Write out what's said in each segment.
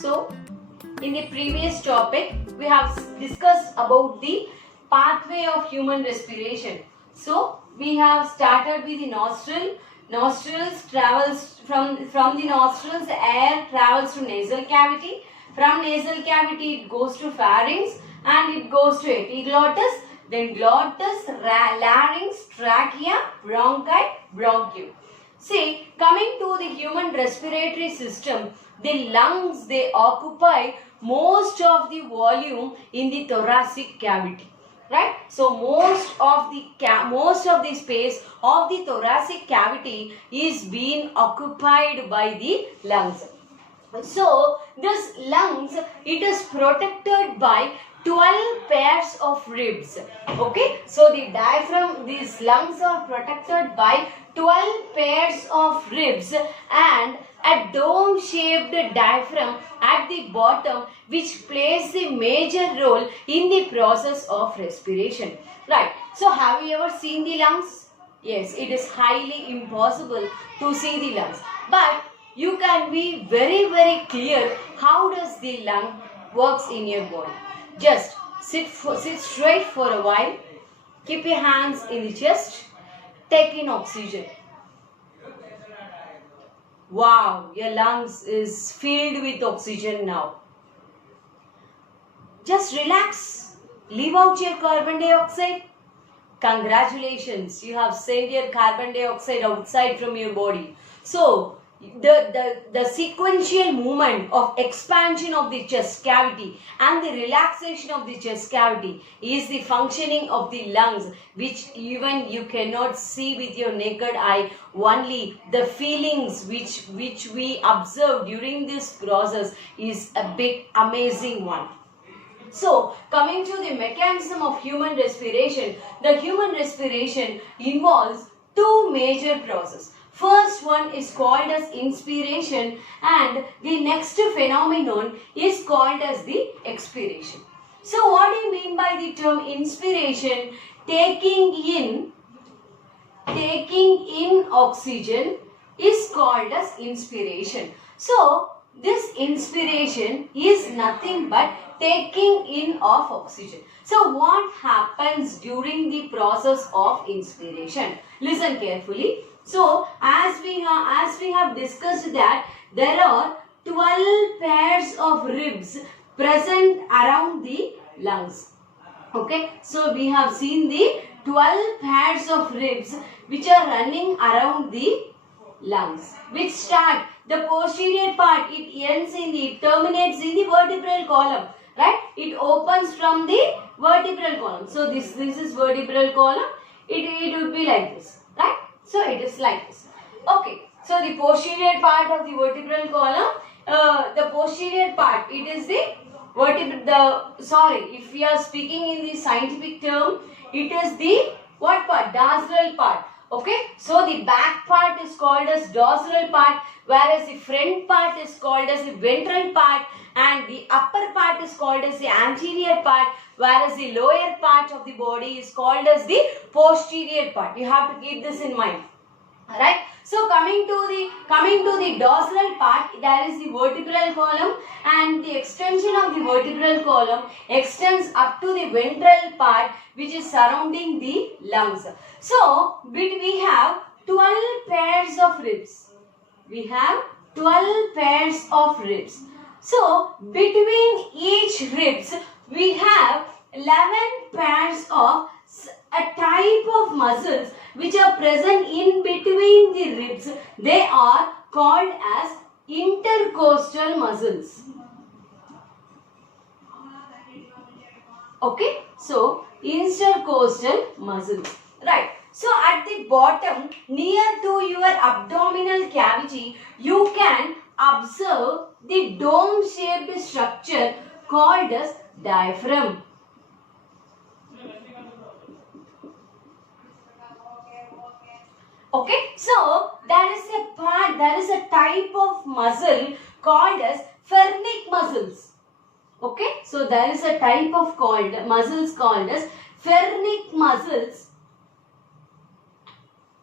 So, in the previous topic, we have discussed about the pathway of human respiration. So, we have started with the nostril. Nostrils travels from the nostrils, the air travels to nasal cavity. From nasal cavity, it goes to pharynx and it goes to epiglottis. Then glottis, larynx, trachea, bronchi, bronchiole. See, coming to the human respiratory system, the lungs, they occupy most of the volume in the thoracic cavity, right? So most of the space of the thoracic cavity is being occupied by the lungs. So this lungs, it is protected by 12 pairs of ribs. Okay, so the diaphragm, these lungs are protected by 12 pairs of ribs and a dome shaped diaphragm at the bottom, which plays the major role in the process of respiration. Right, so have you ever seen the lungs? Yes, it is highly impossible to see the lungs, but you can be very clear how does the lung works in your body. Just sit straight for a while, keep your hands in the chest, take in oxygen. Wow, your lungs is filled with oxygen now. Just relax, leave out your carbon dioxide. Congratulations, you have sent your carbon dioxide outside from your body. So, the sequential movement of expansion of the chest cavity and the relaxation of the chest cavity is the functioning of the lungs, which even you cannot see with your naked eye. Only the feelings which we observe during this process is a big amazing one. So, coming to the mechanism of human respiration, the human respiration involves two major processes. First one is called as inspiration and the next phenomenon is called as the expiration. So what do you mean by the term inspiration? Taking in oxygen is called as inspiration. So this inspiration is nothing but taking in of oxygen. So what happens during the process of inspiration? Listen carefully. So, as we have discussed that there are 12 pairs of ribs present around the lungs. Okay, so we have seen the 12 pairs of ribs which are running around the lungs, which start the posterior part. It terminates in the vertebral column, right? It opens from the vertebral column. So this is vertebral column. It would be like this, right? So it is like this. Okay. So the posterior part of the vertebral column, the posterior part, it is the if we are speaking in the scientific term, it is the what part? Dorsal part. Okay. So the back part is called as dorsal part, whereas the front part is called as the ventral part, and the upper part is called as the anterior part, whereas the lower part of the body is called as the posterior part. You have to keep this in mind. Alright. So coming to the dorsal part, there is the vertebral column, and the extension of the vertebral column extends up to the ventral part, which is surrounding the lungs. So we have 12 pairs of ribs. We have 12 pairs of ribs. So between each ribs we have 11 pairs of a type of muscles which are present in between the ribs. They are called as intercostal muscles. Okay, so intercostal muscles. Right. So at the bottom, near to your abdominal cavity, you can observe the dome-shaped structure called as diaphragm. Okay, so there is a type of muscle called as phrenic muscles. Okay, so there is a type of muscles called as phrenic muscles,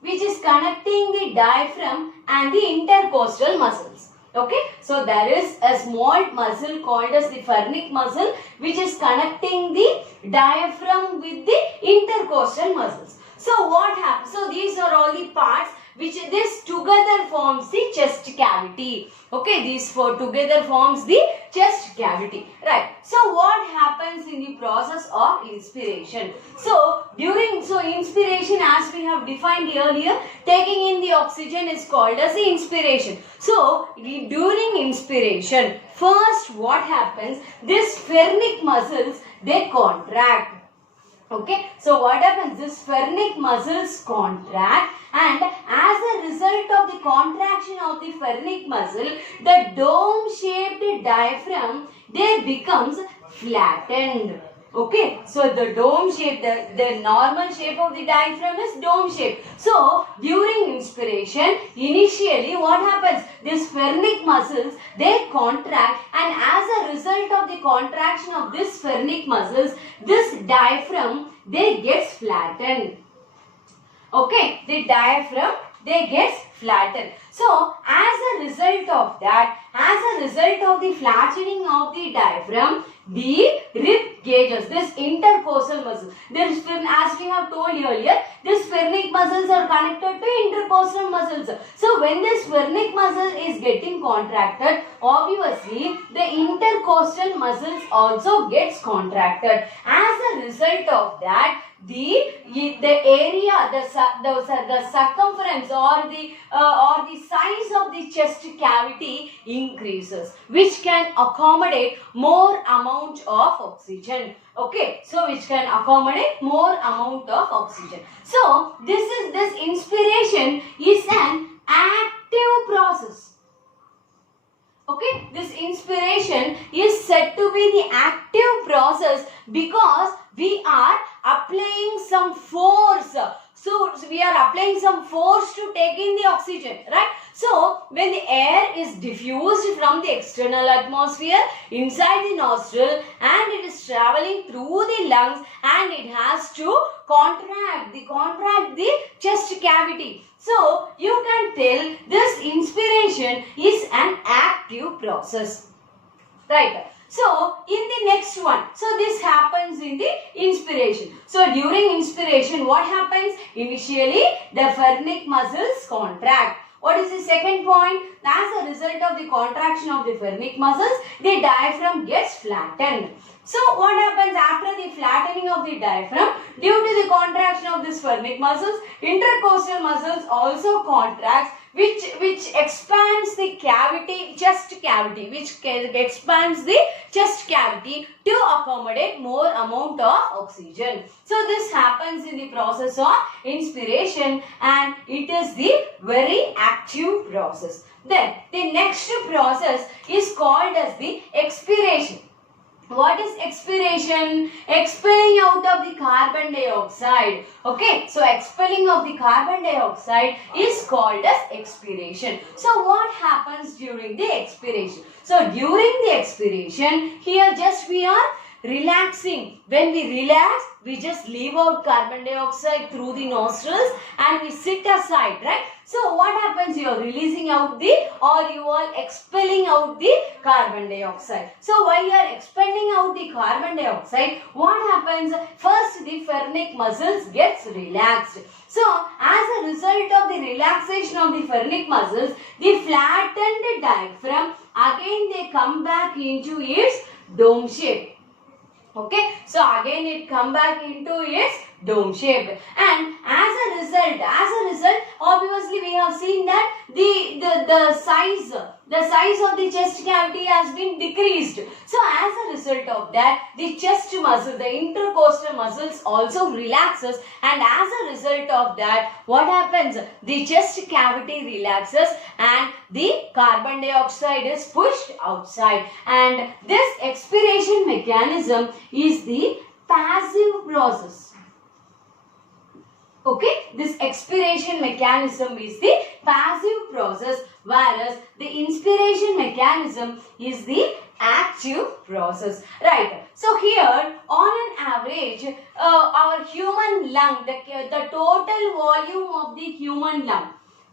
which is connecting the diaphragm and the intercostal muscles. Okay, so there is a small muscle called as the phrenic muscle, which is connecting the diaphragm with the intercostal muscles. So what happens? So these are all the parts which this together forms the chest cavity. Okay, these four together forms the chest cavity. Right. So what happens in the process of inspiration? So inspiration, as we have defined earlier, taking in the oxygen is called as the inspiration. So during inspiration, first what happens? These phrenic muscles, they contract. Okay, so what happens? These phrenic muscles contract, and as a result of the contraction of the phrenic muscle, the dome-shaped diaphragm, they becomes flattened. Okay, so the dome shape, the normal shape of the diaphragm is dome shape. So during inspiration, initially what happens? These phrenic muscles, they contract, and as a result of the contraction of this phrenic muscles, this diaphragm, they gets flattened. Okay, the diaphragm, they gets flattened. So as a result of that, as a result of the flattening of the diaphragm, the rib gauges, this intercostal muscle, this, as we have told earlier, these phrenic muscles are connected to intercostal muscles. So when this phrenic muscle is getting contracted, obviously the intercostal muscles also gets contracted. As a result of that, the area, the circumference or the size of the chest cavity increases, which can accommodate more amount of oxygen. Okay, so which can accommodate more amount of oxygen. So this inspiration is an active process. Okay, this inspiration is said to be the active process because we are applying some force. So we are applying some force to take in the oxygen, right? So when the air is diffused from the external atmosphere inside the nostril and it is traveling through the lungs and it has to contract the chest cavity. So you can tell this inspiration is an active process, right? So in the next one, so this happens in the inspiration. So during inspiration, what happens? Initially the phrenic muscles contract. What is the second point? As a result of the contraction of the phrenic muscles, the diaphragm gets flattened. So what happens after the flattening of the diaphragm? Due to the contraction of these phrenic muscles, intercostal muscles also contracts, which expands the cavity, chest cavity, which expands the chest cavity to accommodate more amount of oxygen. So this happens in the process of inspiration and it is the very active process. Then the next process is called as the expiration. What is expiration? Expelling out of the carbon dioxide. Okay, so expelling of the carbon dioxide is called as expiration. So what happens during the expiration? So during the expiration, here just we are relaxing. When we relax, we just leave out carbon dioxide through the nostrils and we sit aside, right? So what happens? You are releasing out or you are expelling out the carbon dioxide. So while you are expelling out the carbon dioxide, what happens? First the phrenic muscles gets relaxed. So as a result of the relaxation of the phrenic muscles, the flattened diaphragm, again they come back into its dome shape. Okay, so again it come back into its dome shape, and as a result, obviously we have seen that the size of the chest cavity has been decreased. So as a result of that, the chest muscle, the intercostal muscles also relaxes, and as a result of that, what happens? The chest cavity relaxes and the carbon dioxide is pushed outside, and this expiration mechanism is the passive process. Okay, this expiration mechanism is the passive process, whereas the inspiration mechanism is the active process. Right. So here, on an average, our human lung, the total volume of the human lung,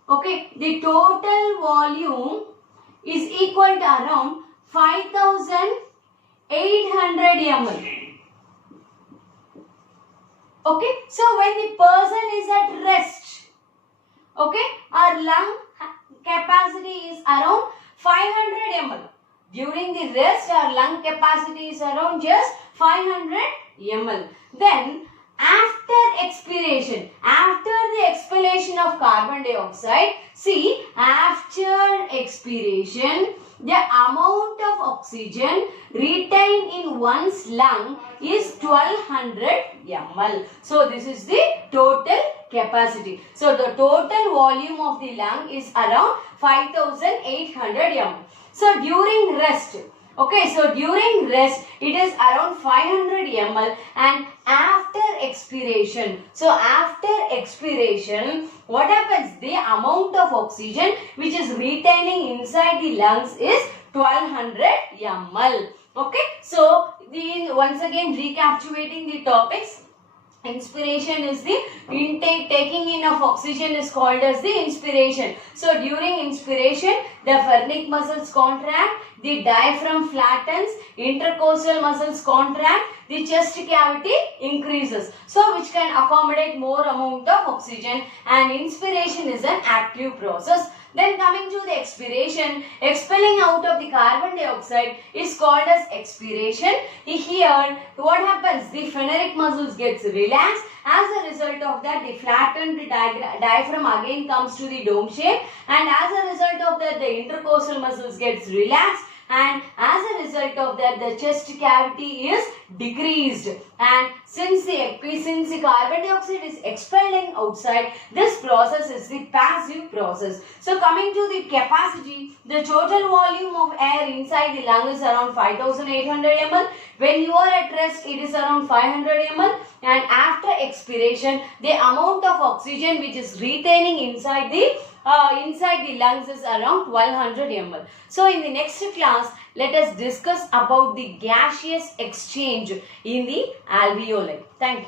okay, the total volume is equal to around 5800 ml. Okay, so when the person is at rest, okay, our lung capacity is around 500 ml. During the rest, our lung capacity is around just 500 ml. Then, after expiration, after the exhalation of carbon dioxide, see, after expiration, the amount of oxygen retained in one's lung is 1200 ml. So, this is the total capacity. So, the total volume of the lung is around 5800 ml. So, during rest, okay, so during rest, it is around 500 ml, and after expiration, so after expiration, what happens? The amount of oxygen which is retaining inside the lungs is 1200 ml. Okay, so once again recapitulating the topics. Inspiration is the intake, taking in of oxygen is called as the inspiration. So during inspiration, the pharynx muscles contract, the diaphragm flattens, intercostal muscles contract, the chest cavity increases. So which can accommodate more amount of oxygen, and inspiration is an active process. Then coming to the expiration, expelling out of the carbon dioxide is called as expiration. Here, what happens? The pharynx muscles gets relaxed. As a result of that, the flattened diaphragm again comes to the dome shape, and as a result of that, the intercostal muscles gets relaxed, and as a result of that, the chest cavity is decreased. And since the carbon dioxide is expelling outside, this process is the passive process. So coming to the capacity, the total volume of air inside the lung is around 5800 ml. When you are at rest, it is around 500 ml, and after expiration, the amount of oxygen which is retaining inside the lungs is around 1200 ml. So in the next class, let us discuss about the gaseous exchange in the alveoli. Thank you.